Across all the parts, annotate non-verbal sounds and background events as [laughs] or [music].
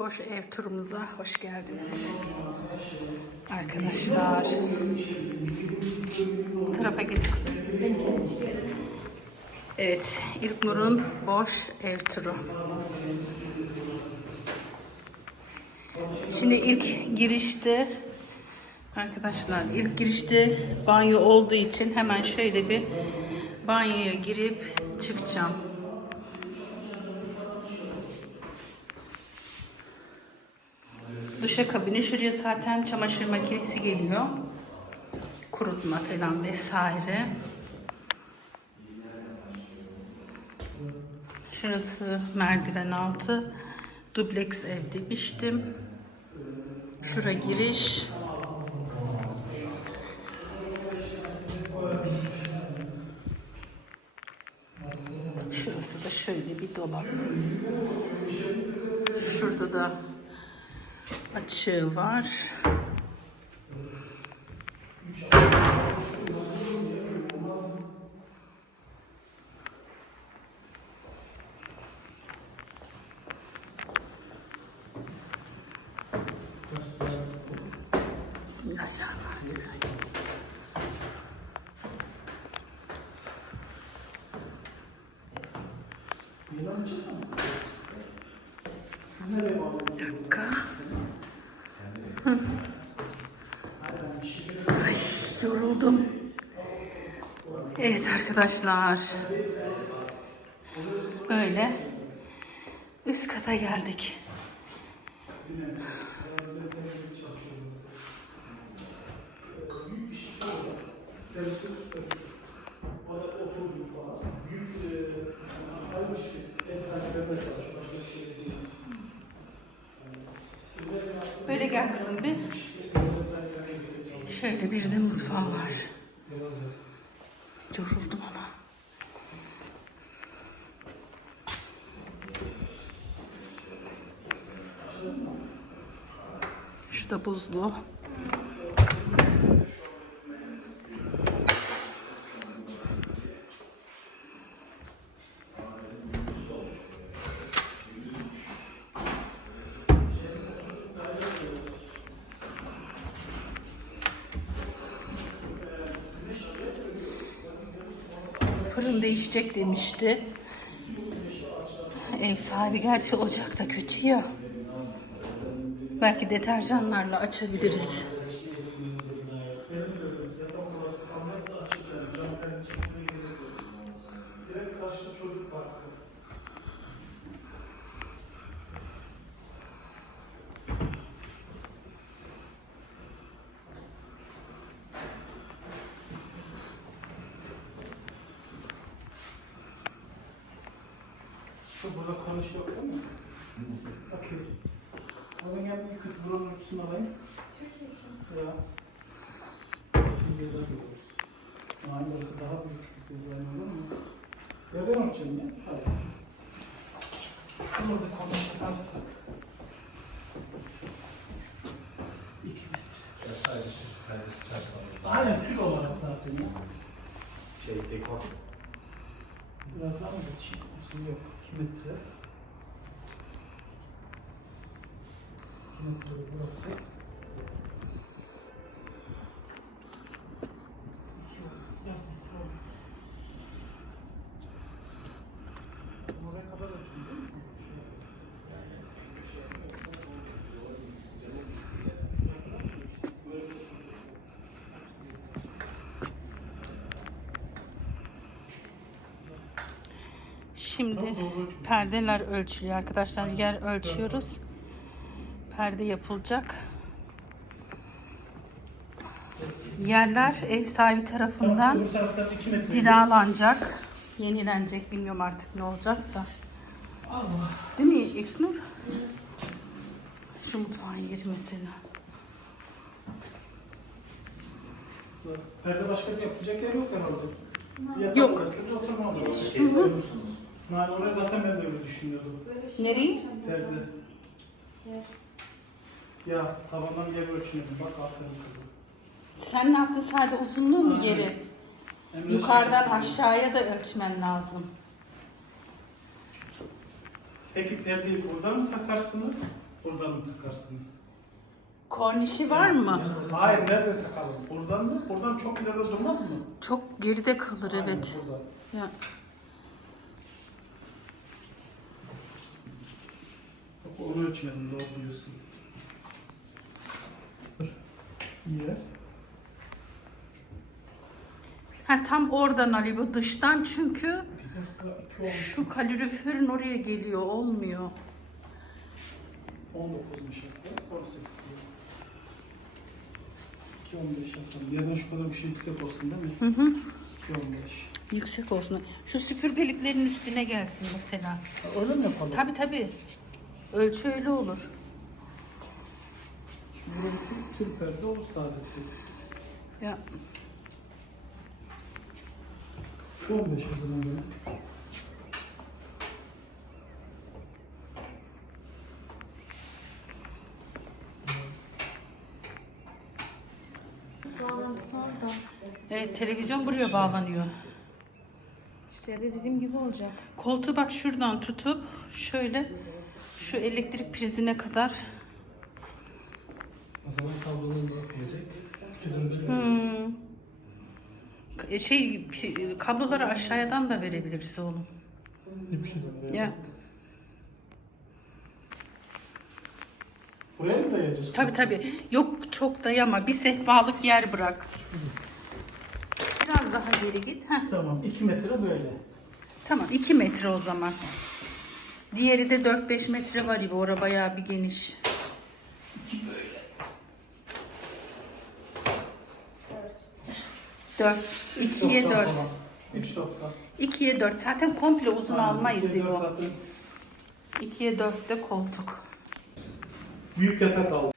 Boş ev turumuza hoş geldiniz. Arkadaşlar. Bu tarafa geç kızım. Evet, İlknur'un boş ev turu. Şimdi ilk girişte arkadaşlar ilk girişte banyo olduğu için hemen şöyle bir banyoya girip çıkacağım. Duşakabini şuraya zaten çamaşır makinesi geliyor. Kurutma falan vesaire. Şurası merdiven altı. Dubleks ev demiştim. Şura giriş. Şurası da şöyle bir dolap. Şurada da açığı var. Ay, yoruldum. Evet arkadaşlar. Böyle üst kata geldik. Böyle gel kızım bir. Şöyle bir de mutfağı var. Yoruldum ama. Şu da buzlu. Fırın değişecek demişti. Ev sahibi gerçi ocakta kötü ya. Belki deterjanlarla açabiliriz. Burada konuş yok değil mi? Okey. Ama gel bir kırk buranın ölçüsünü alayım. Ya. Şimdi yerden görüyoruz. Yani burası daha büyük bir dizayn olur mu? Ya ben ölçeyim ya. Hadi. Burada konuşursak. İki metre. Ya sadece süs perdesi ters alıyor. Aynen tül olarak zaten ya. Şey dekor. Biraz daha mı geçeyim? Olsun yok. 2 metre. 2 metre burası. İki, dört metre oldu. Oraya kadar ölçtün değil mi? Şimdi perdeler ölçülüyor arkadaşlar. Yer ölçüyoruz. Perde yapılacak. Yerler ev sahibi tarafından Öbür taraftan 2 metre. cilalanacak. Yenilenecek. Bilmiyorum artık ne olacaksa. Değil mi İlknur? Şu mutfağın yeri mesela. Perde başka bir yapılacak yer yok herhalde. Yatak Yok. odası, bir oturma odası. Şey istiyor oraya zaten ben de öyle düşünüyordum. Nereyi? Perde. Ya tavandan yer ölçmedim. Bak aferin kızım. Sen ne yaptın? Sadece uzunluğu mu yeri? Emre Yukarıdan aşağıya da ölçmen lazım. Peki perdeyi buradan mı takarsınız? Buradan mı takarsınız? Kornişi var mı? Hayır nerede takalım? Buradan mı? Buradan çok ileride durmaz mı? Çok geride kalır Aynen, evet. buradan. Ya. Onu ölçmedim doğru. Yer. Ha tam oradan Ali bu dıştan çünkü Bir dakika iki şu kaloriferin oraya geliyor olmuyor. 19'muş hatta. 18. 2.15 yapalım. Yerden şu kadar bir şey yüksek olsun değil mi? Hı hı. 2.15. Yüksek olsun. Şu süpürgeliklerin üstüne gelsin mesela. Ha, Öyle mi yapalım? Tabi tabi. Ölçü öyle olur. Şimdi burada bir tür, perde olur sadece. Ya 2.15 o zaman böyle. Bağlantısı orada. evet, televizyon buraya bağlanıyor. İşte de dediğim gibi olacak. Koltuğu bak şuradan tutup şöyle şu elektrik prizine kadar O zaman kabloları nasıl gelecek? Böyle. Hmm. Şey kabloları aşağıdan da verebiliriz oğlum. Ya Buraya mı dayayacağız? tabi tabi. Yok çok dayama. Bir sehpalık yer bırak. Biraz daha geri git. Heh, Tamam. 2 metre böyle. tamam 2 metre o zaman. Diğeri de 4-5 metre var gibi. Ora bayağı bir geniş. İkiye 3.90 dört. falan. 3.90. İkiye dört. Zaten komple uzun almayız dört İbo. zaten İkiye dörtte koltuk. Büyük yatak aldım.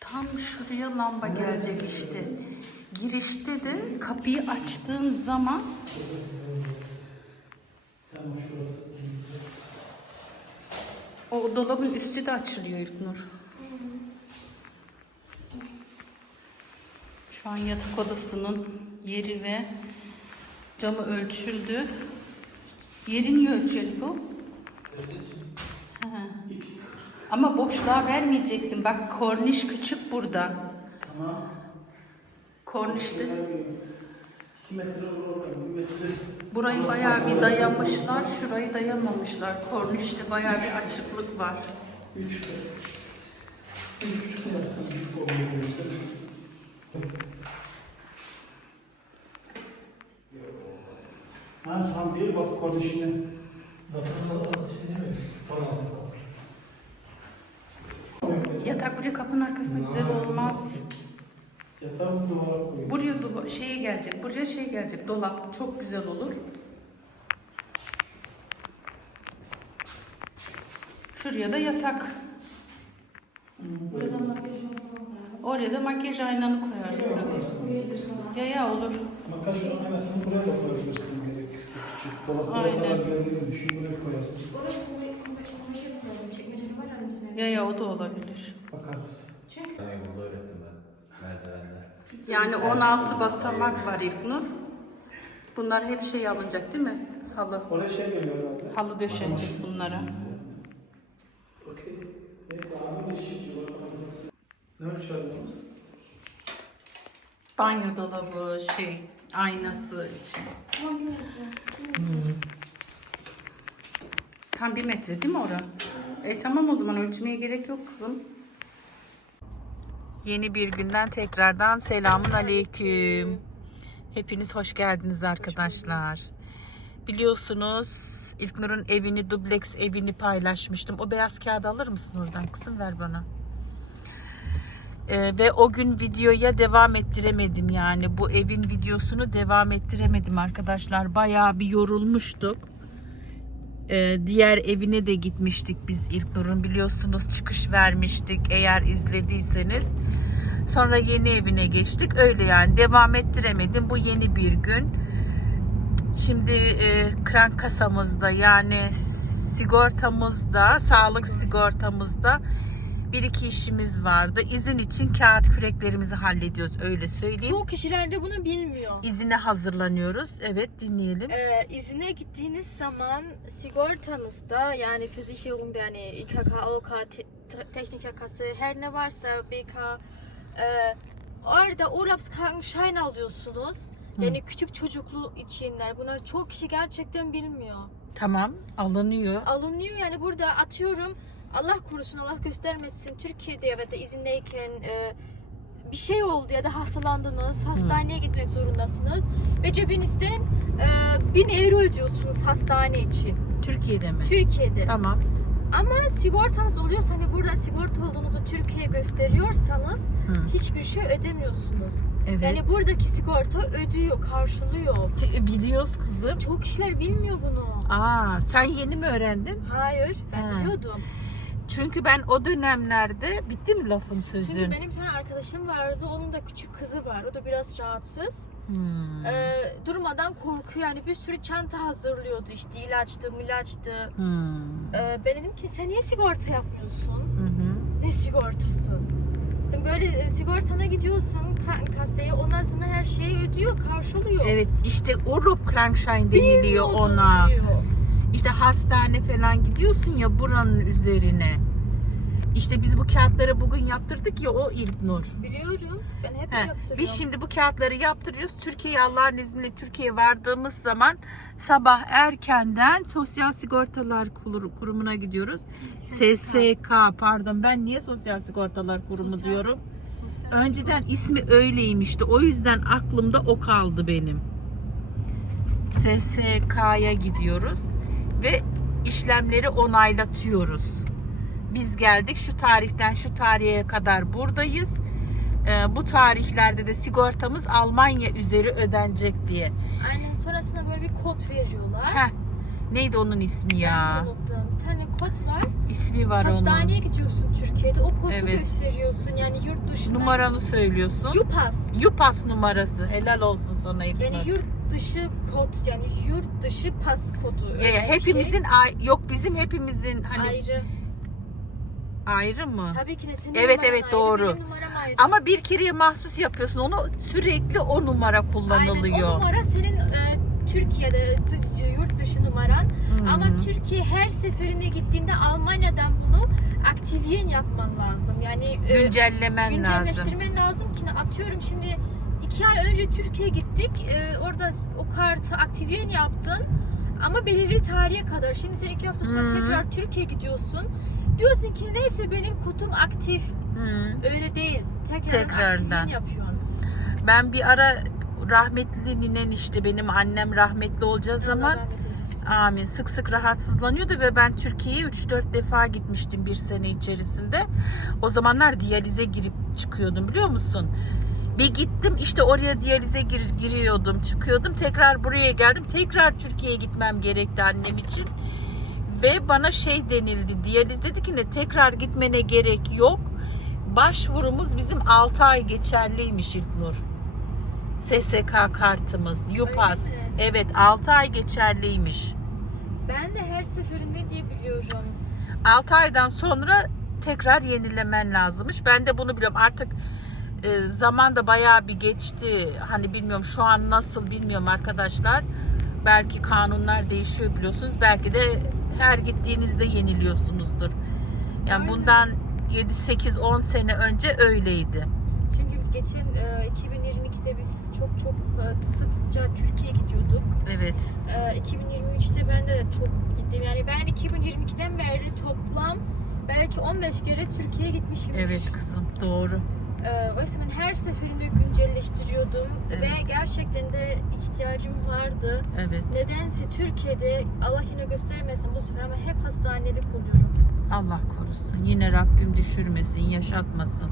Tam şuraya lamba gelecek işte. Girişte de kapıyı açtığın zaman Tamam şurası. O dolabın üstü de açılıyor İlknur. Şu an yatak odasının yeri ve camı ölçüldü. Yerin niye ölçülü bu? Ama boşluğa vermeyeceksin. Bak korniş küçük burada. Tamam. Kornişte 2 metre olur. 1 metre. Burayı bayağı bir dayamışlar, şurayı dayamamışlar. Kornişte bayağı bir açıklık var. 3 3 buçuk yapsam oluyor. işte. Ha değil bak kornişine. Zaten orası şey değil mi? 16 saat. Yatak buraya kapının arkasında güzel olmaz. Yatağı duvara koyuyor. Buraya duva- şeye gelecek, buraya şey gelecek, dolap çok güzel olur. Şuraya da yatak. Buradan makyaj. Oraya da makyaj aynanı koyarsın. Koyabilirsin. Ya ya olur. Makyaj aynasını buraya da koyabilirsin gerekirse küçük. Dolaplara Aynen. geldiğini düşün buraya koyarsın. Oraya şey var ya Ya ya o da olabilir. Bakarız. Çünkü Yani burada öğrettim ben. Yani 16 basamak var İlknur. Bunlar hep şey alınacak değil mi? Halı. Oraya şey geliyor herhalde. Halı döşenecek bunlara. Okey. Neyse abi. Ne ölçerdiniz? Banyo dolabı, şey, aynası için. Tam bir metre değil mi ora? E tamam o zaman ölçmeye gerek yok kızım. Yeni bir günden tekrardan selamun aleyküm. Hepiniz hoş geldiniz arkadaşlar. Biliyorsunuz İlknur'un evini, dubleks evini paylaşmıştım. O beyaz kağıdı alır mısın oradan kızım ver bana. Ee, ve o gün videoya devam ettiremedim yani. Bu evin videosunu devam ettiremedim arkadaşlar. Bayağı bir yorulmuştuk. Ee, diğer evine de gitmiştik biz İlknur'un. Biliyorsunuz çıkış vermiştik eğer izlediyseniz. Sonra yeni evine geçtik. Öyle yani. Devam ettiremedim. Bu yeni bir gün. Şimdi e, krank kasamızda yani sigortamızda sağlık sigortamızda bir iki işimiz vardı. İzin için kağıt küreklerimizi hallediyoruz öyle söyleyeyim. Çoğu kişiler de bunu bilmiyor. İzine hazırlanıyoruz. Evet dinleyelim. Ee, izine gittiğiniz zaman sigortanızda yani Versicherung yani İKK, te- teknik yakası, her ne varsa BK. e, orada Urlaubskrankenschein alıyorsunuz. Yani küçük çocuklu içinler. Bunlar çok kişi gerçekten bilmiyor. Tamam alınıyor. Alınıyor yani burada atıyorum Allah korusun Allah göstermesin Türkiye'de ya da izindeyken e, bir şey oldu ya da hastalandınız hastaneye gitmek zorundasınız ve cebinizden e, 1000 euro ödüyorsunuz hastane için Türkiye'de mi? Türkiye'de. Tamam. Ama sigortanız oluyorsa hani burada sigorta olduğunuzu Türkiye'ye gösteriyorsanız Hı. hiçbir şey ödemiyorsunuz. Evet. Yani buradaki sigorta ödüyor, karşılıyor. T- Biliyoruz kızım. Çok kişiler bilmiyor bunu. Aa, sen yeni mi öğrendin? Hayır, ben Ha. biliyordum. Çünkü ben o dönemlerde bitti mi lafın sözün? Çünkü benim bir tane arkadaşım vardı, onun da küçük kızı var. O da biraz rahatsız. Hmm. Ee, durmadan korkuyor yani bir sürü çanta hazırlıyordu işte ilaçtı, milaçtı. Hmm. Ee, ben dedim ki sen niye sigorta yapmıyorsun? Hı. Ne sigortası? Dedim böyle e, sigortana gidiyorsun ka- kasaya onlar sana her şeyi ödüyor, karşılıyor. Evet işte Urlaub Krankschein deniliyor ona. diyor. İşte hastane falan gidiyorsun ya buranın üzerine. İşte biz bu kağıtları bugün yaptırdık ya o İlknur. Biliyorum. Ben hep He, yaptırıyorum. biz şimdi bu kağıtları yaptırıyoruz. Türkiye'ye Allah'ın izniyle Türkiye'ye vardığımız zaman sabah erkenden Sosyal Sigortalar Kur- Kurumu'na gidiyoruz. SSK pardon ben niye Sosyal Sigortalar Kurumu Sosyal- diyorum? Sosyal Önceden ismi öyleymişti. O yüzden aklımda o kaldı benim. SSK'ya gidiyoruz ve işlemleri onaylatıyoruz. Biz geldik şu tarihten şu tarihe kadar buradayız. Ee, bu tarihlerde de sigortamız Almanya üzeri ödenecek diye. Aynen sonrasında böyle bir kod veriyorlar. Heh, neydi onun ismi ya? Ben unuttum. Bir tane kod var. İsmi var Hastaneye gidiyorsun Türkiye'de. O kodu Evet. gösteriyorsun. Yani yurt onun. dışında. Numaranı söylüyorsun. Yupas. Yupas numarası. Helal olsun sana İlknur. Yani yurt dışı kod yani yurt dışı pas kodu. Öyle Ya, ya, bir hepimizin ay- yok bizim hepimizin şey. hani ayrı. ayrı mı? Tabii ki de senin Evet, evet, ayrı, doğru. ayrı. Ama bir kereye mahsus yapıyorsun. Onu sürekli o numara Aynen kullanılıyor. o numara senin e, Türkiye'de yurt dışı numaran. Hı. Ama Türkiye her seferinde gittiğinde Almanya'dan bunu aktiviyen yapman lazım. Yani e, güncellemen lazım. güncelleştirmen lazım ki atıyorum şimdi iki ay önce Türkiye'ye gittik. E, orada o kartı aktiviyen yaptın. Ama belirli tarihe kadar. Şimdi sen iki hafta sonra Hı. tekrar Türkiye'ye gidiyorsun. Diyorsun ki neyse benim kodum aktif. Hı. Öyle değil. Tekrardan, Tekrardan. yapıyorsun. Ben bir ara rahmetli ninen işte benim annem rahmetli olacağı zaman amin sık sık rahatsızlanıyordu ve ben Türkiye'ye 3-4 defa gitmiştim bir sene içerisinde. O zamanlar diyalize girip çıkıyordum biliyor musun? Bir gittim işte oraya diyalize gir, giriyordum çıkıyordum tekrar buraya geldim tekrar Türkiye'ye gitmem gerekti annem için. Ve bana şey denildi diyaliz dedi ki ne tekrar gitmene gerek yok. Başvurumuz bizim 6 ay geçerliymiş İlknur. SSK kartımız, YUPAS. Evet 6 ay geçerliymiş. Ben de her seferinde diye biliyorum. 6 aydan sonra tekrar yenilemen lazımmış. Ben de bunu biliyorum. Artık e, zaman da bayağı bir geçti. Hani bilmiyorum şu an nasıl bilmiyorum arkadaşlar. Belki kanunlar değişiyor biliyorsunuz. Belki de her gittiğinizde yeniliyorsunuzdur. Yani bundan 7 8 10 sene önce öyleydi. Çünkü biz geçen e, 2022'de biz çok çok e, sıkça Türkiye'ye gidiyorduk. Evet. E, 2023'te ben de çok gittim. Yani ben 2022'den beri toplam belki 15 kere Türkiye'ye gitmişimdir. Evet kızım doğru. E, oysa ben her seferinde güncelleştiriyordum ve Evet. gerçekten de ihtiyacım vardı. Evet. Nedense Türkiye'de Allah yine göstermesin bu sefer ama hep hastanelik oluyorum. Allah korusun. Yine Rabbim düşürmesin, yaşatmasın.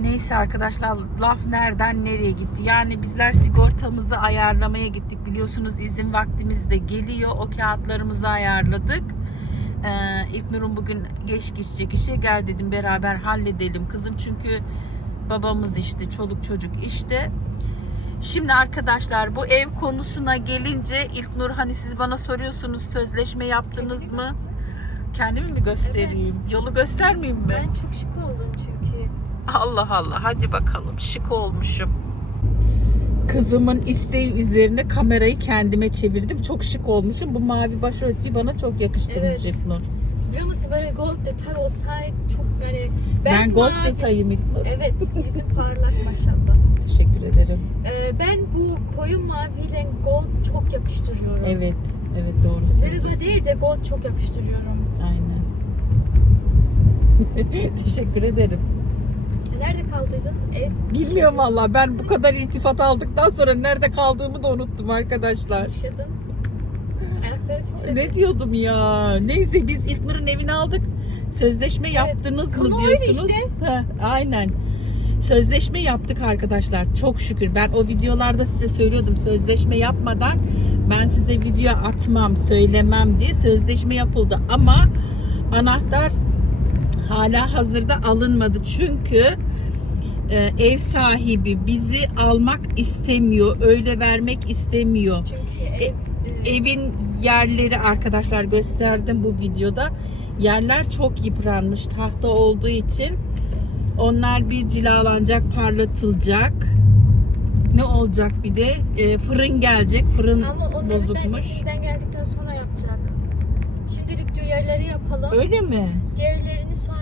Neyse arkadaşlar laf nereden nereye gitti? Yani bizler sigortamızı ayarlamaya gittik. Biliyorsunuz izin vaktimiz de geliyor. O kağıtlarımızı ayarladık. Ee, İlknur'un bugün geç geçecek işe gel dedim beraber halledelim kızım. Çünkü babamız işte çoluk çocuk işte. Şimdi arkadaşlar bu ev konusuna gelince İlknur hani siz bana soruyorsunuz sözleşme yaptınız mı? Kendimi mi göstereyim? Yolu göstermeyeyim mi? Ben çok şık oldum çünkü. Allah Allah hadi bakalım şık olmuşum. Kızımın isteği üzerine kamerayı kendime çevirdim. Çok şık olmuşum. Bu mavi başörtüyü bana çok yakıştırmış Evet. İlknur. Biliyor musun böyle gold detay olsaydı çok yani Ben, gold mavi- detayım İlknur. Evet yüzün parlak maşallah. Teşekkür ederim. Ee, ben bu koyu maviyle gold çok yakıştırıyorum. Evet, evet doğru söylüyorsun. değil de gold çok yakıştırıyorum. Aynen. [laughs] Teşekkür ederim. Nerede kaldıydın? Ev Bilmiyorum valla ben bu kadar iltifat aldıktan sonra nerede kaldığımı da unuttum arkadaşlar. Yaşadın. Ayakları titredi. Ne diyordum ya? Neyse biz İlknur'un evini aldık. Sözleşme yaptınız mı diyorsunuz? işte. Heh, aynen. Sözleşme yaptık arkadaşlar. Çok şükür. Ben o videolarda size söylüyordum. Sözleşme yapmadan ben size video atmam, söylemem diye sözleşme yapıldı. Ama anahtar hala hazırda alınmadı. Çünkü e, ev sahibi bizi almak istemiyor. Öyle vermek istemiyor. Çünkü ev, e, Evin yerleri arkadaşlar gösterdim bu videoda. Yerler çok yıpranmış tahta olduğu için. Onlar bir cilalanacak, parlatılacak. Ne olacak bir de e, fırın gelecek. Fırın ama onları bozukmuş. izinden geldikten sonra yapacak. Şimdilik diyor yerleri yapalım. Öyle mi? Diğerlerini sonra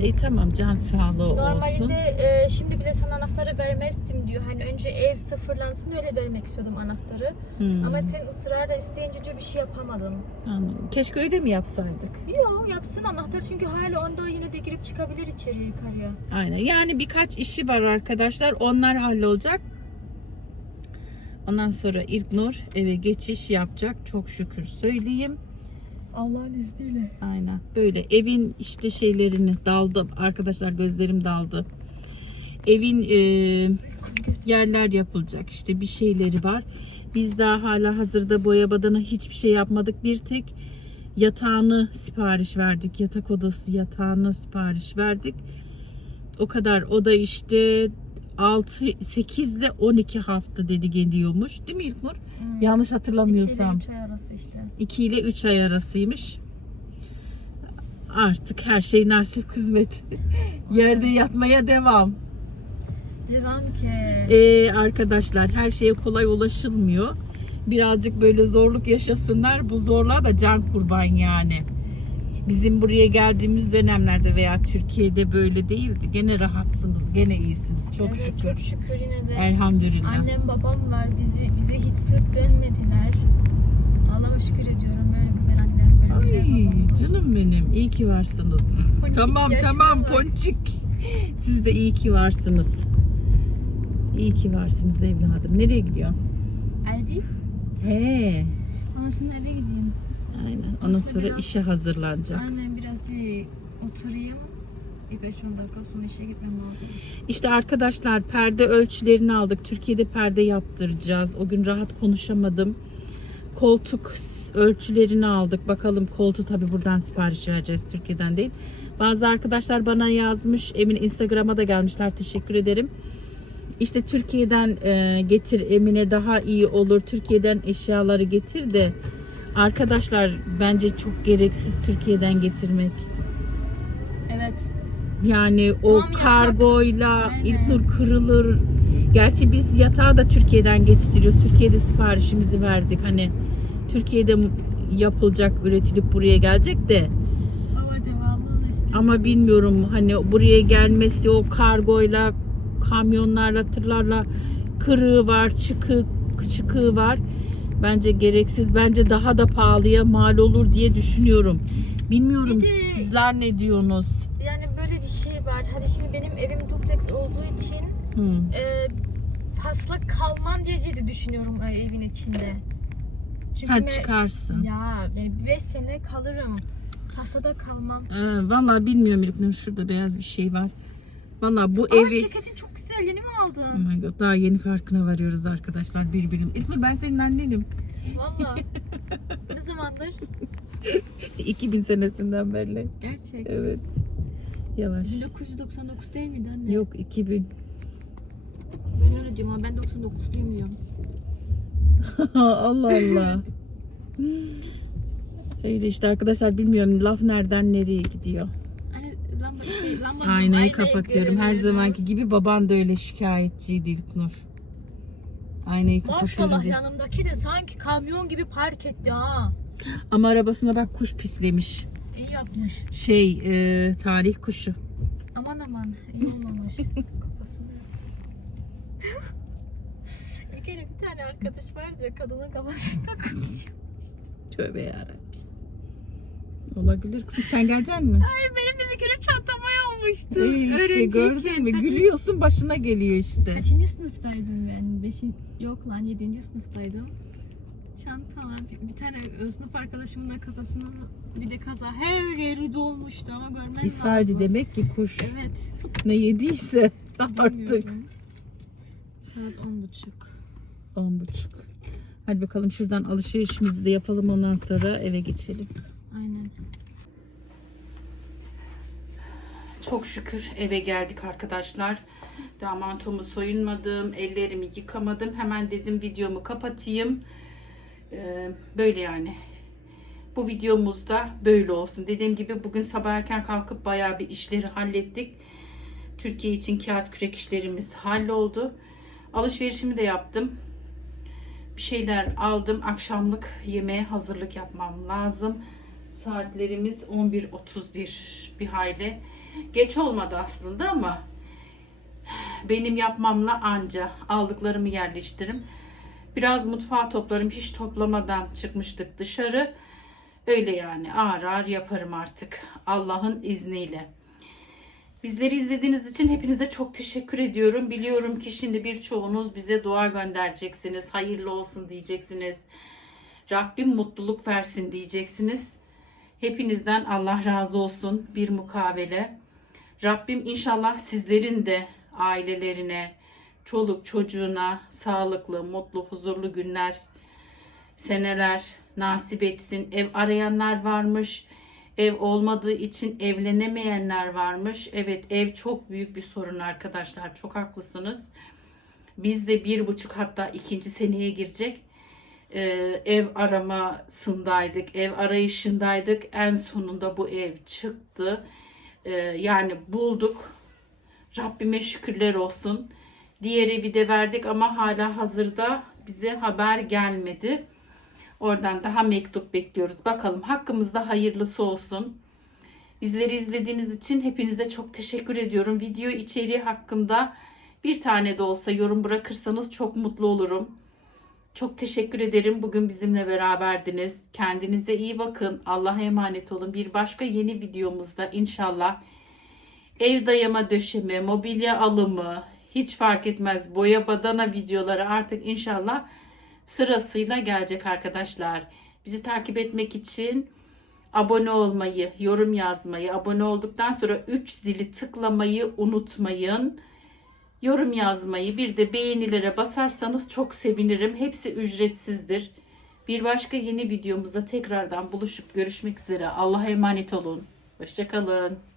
dedi. E tamam can sağlığı olsun. Normalde e, şimdi bile sana anahtarı vermezdim diyor. Hani önce ev sıfırlansın öyle vermek istiyordum anahtarı. Hmm, Ama sen ısrarla isteyince diyor bir şey yapamadım. anladım. Keşke öyle mi yapsaydık? Yok yapsın anahtar çünkü hala onda yine de girip çıkabilir içeriye yukarıya. Aynen. Yani birkaç işi var arkadaşlar. Onlar hallolacak. Ondan sonra İlknur eve geçiş yapacak. Çok şükür söyleyeyim. Allah'ın izniyle. Aynen. Böyle evin işte şeylerini daldım. Arkadaşlar gözlerim daldı. Evin e, yerler yapılacak. işte bir şeyleri var. Biz daha hala hazırda boya badana hiçbir şey yapmadık. Bir tek yatağını sipariş verdik. Yatak odası yatağını sipariş verdik. O kadar. O da işte 6 8 ile 12 hafta dedi geliyormuş. Değil mi İlknur? Yanlış hatırlamıyorsam. 2 ile 3 ay arası işte. 2 ile 3 ay arasıymış. Artık her şey nasip kısmet. [laughs] Yerde yatmaya devam. Devam ki. Ee, arkadaşlar her şeye kolay ulaşılmıyor. Birazcık böyle zorluk yaşasınlar. Bu zorluğa da can kurban yani. Bizim buraya geldiğimiz dönemlerde veya Türkiye'de böyle değildi. Gene rahatsınız, gene iyisiniz. Çok evet, şükür. Çok şükür yine de. Elhamdülillah. Annem babam var. Bizi bize hiç sırt dönmediler. Allah'a şükür ediyorum böyle güzel annem, böyle güzel Ay babam. canım benim. İyi ki varsınız. Ponçik [laughs] tamam tamam bak. ponçik. Siz de iyi ki varsınız. İyi ki varsınız evladım. Nereye gidiyor? Aldi. He. Ondan sonra eve gideyim. Aynen. Ondan Aslında sonra biraz- işe hazırlanacak. Aynen biraz bir oturayım. Bir 5-10 dakika sonra işe gitmem lazım. İşte arkadaşlar perde ölçülerini aldık. Türkiye'de perde yaptıracağız. O gün rahat konuşamadım. Koltuk ölçülerini aldık. Bakalım koltuğu tabi buradan sipariş vereceğiz. Türkiye'den değil. Bazı arkadaşlar bana yazmış. Emin Instagram'a da gelmişler. Teşekkür ederim. İşte Türkiye'den e, getir Emine daha iyi olur. Türkiye'den eşyaları getir de arkadaşlar bence çok gereksiz Türkiye'den getirmek. Evet. Yani o Tam yatak. kargoyla. İlknur kırılır. Gerçi biz yatağı da Türkiye'den getirtiyoruz. Türkiye'de siparişimizi verdik. Hani Türkiye'de yapılacak, üretilip buraya gelecek de. Ama bilmiyorum hani buraya gelmesi o kargoyla, kamyonlarla, tırlarla kırığı var, çıkığı, çıkığı var. Bence gereksiz. Bence daha da pahalıya mal olur diye düşünüyorum. Bilmiyorum Bir de- sizler ne diyorsunuz? Yani böyle bir şey var. Hani şimdi benim evim dupleks olduğu için Hı. e, fazla kalmam diye, diye de düşünüyorum e, evin içinde. Çünkü Ha me- çıkarsın. Ya yani 5 sene kalırım. Fazla da kalmam. Ee, vallahi bilmiyorum İlknur. Şurada beyaz bir şey var. Vallahi bu Aa, evi... ceketin çok güzel. Yeni mi aldın? Oh my god, daha yeni farkına varıyoruz arkadaşlar birbirim. İlknur ben senin annenim. Valla. [laughs] ne zamandır? 2000 senesinden beri. Gerçek. Evet. Yavaş. 1999 değil miydi anne? Yok 2000. Ben öyle diyorum ama ben 99'luyum diyorum. [laughs] Allah Allah. [laughs] Öyle işte arkadaşlar bilmiyorum laf nereden nereye gidiyor. Hani lamba şey lamba Aynayı kapatıyorum. Her zamanki gibi baban da öyle şikayetçiydi İlknur. Aynayı kapatıyorum Maşallah diye. yanımdaki de sanki kamyon gibi park etti ha. Ama arabasına bak kuş pislemiş. iyi yapmış. Şey e, tarih kuşu. Aman aman iyi olmamış. [laughs] Kafasını yaptı. [laughs] bir kere bir tane arkadaş vardı ya kadının kafasında konuşuyor. Tövbe yarabbim. Olabilir kızım. Sen geleceksin mi? Ay benim de bir kere çantama olmuştu. İyi işte Öğrenciyken. gördün mü? Gülüyorsun başına geliyor işte. Kaçıncı sınıftaydım ben? Beşin... Yok lan yedinci sınıftaydım. Çantama bir, bir tane sınıf arkadaşımın da kafasına bir de kaza her yeri dolmuştu ama görmen İshaldi lazım. demek ki kuş Evet. ne yediyse [laughs] artık. Saat on buçuk. On buçuk. Hadi bakalım şuradan alışverişimizi de yapalım ondan sonra eve geçelim. Aynen. Çok şükür eve geldik arkadaşlar. Daha mantomu soyunmadım, ellerimi yıkamadım. Hemen dedim videomu kapatayım. Ee, böyle yani. Bu videomuzda böyle olsun. Dediğim gibi bugün sabah erken kalkıp bayağı bir işleri hallettik. Türkiye için kağıt kürek işlerimiz halloldu. Alışverişimi de yaptım. Bir şeyler aldım. Akşamlık yemeğe hazırlık yapmam lazım. Saatlerimiz 11.31 bir hayli. Geç olmadı aslında ama benim yapmamla anca aldıklarımı yerleştiririm. Biraz mutfağı toplarım. Hiç toplamadan çıkmıştık dışarı. Öyle yani ağır ağır yaparım artık. Allah'ın izniyle. Bizleri izlediğiniz için hepinize çok teşekkür ediyorum. Biliyorum ki şimdi birçoğunuz bize dua göndereceksiniz. Hayırlı olsun diyeceksiniz. Rabbim mutluluk versin diyeceksiniz. Hepinizden Allah razı olsun bir mukavele. Rabbim inşallah sizlerin de ailelerine, çoluk çocuğuna sağlıklı, mutlu, huzurlu günler, seneler nasip etsin. Ev arayanlar varmış. Ev olmadığı için evlenemeyenler varmış. Evet ev çok büyük bir sorun arkadaşlar. Çok haklısınız. Biz de bir buçuk hatta ikinci seneye girecek e, ev aramasındaydık, ev arayışındaydık. En sonunda bu ev çıktı. E, yani bulduk. Rabbime şükürler olsun. Diğer evi de verdik ama hala hazırda bize haber gelmedi. Oradan daha mektup bekliyoruz. Bakalım hakkımızda hayırlısı olsun. Bizleri izlediğiniz için hepinize çok teşekkür ediyorum. Video içeriği hakkında bir tane de olsa yorum bırakırsanız çok mutlu olurum. Çok teşekkür ederim. Bugün bizimle beraberdiniz. Kendinize iyi bakın. Allah'a emanet olun. Bir başka yeni videomuzda inşallah ev dayama döşeme, mobilya alımı, hiç fark etmez boya badana videoları artık inşallah sırasıyla gelecek arkadaşlar. Bizi takip etmek için abone olmayı, yorum yazmayı, abone olduktan sonra 3 zili tıklamayı unutmayın. Yorum yazmayı, bir de beğenilere basarsanız çok sevinirim. Hepsi ücretsizdir. Bir başka yeni videomuzda tekrardan buluşup görüşmek üzere. Allah'a emanet olun. Hoşçakalın.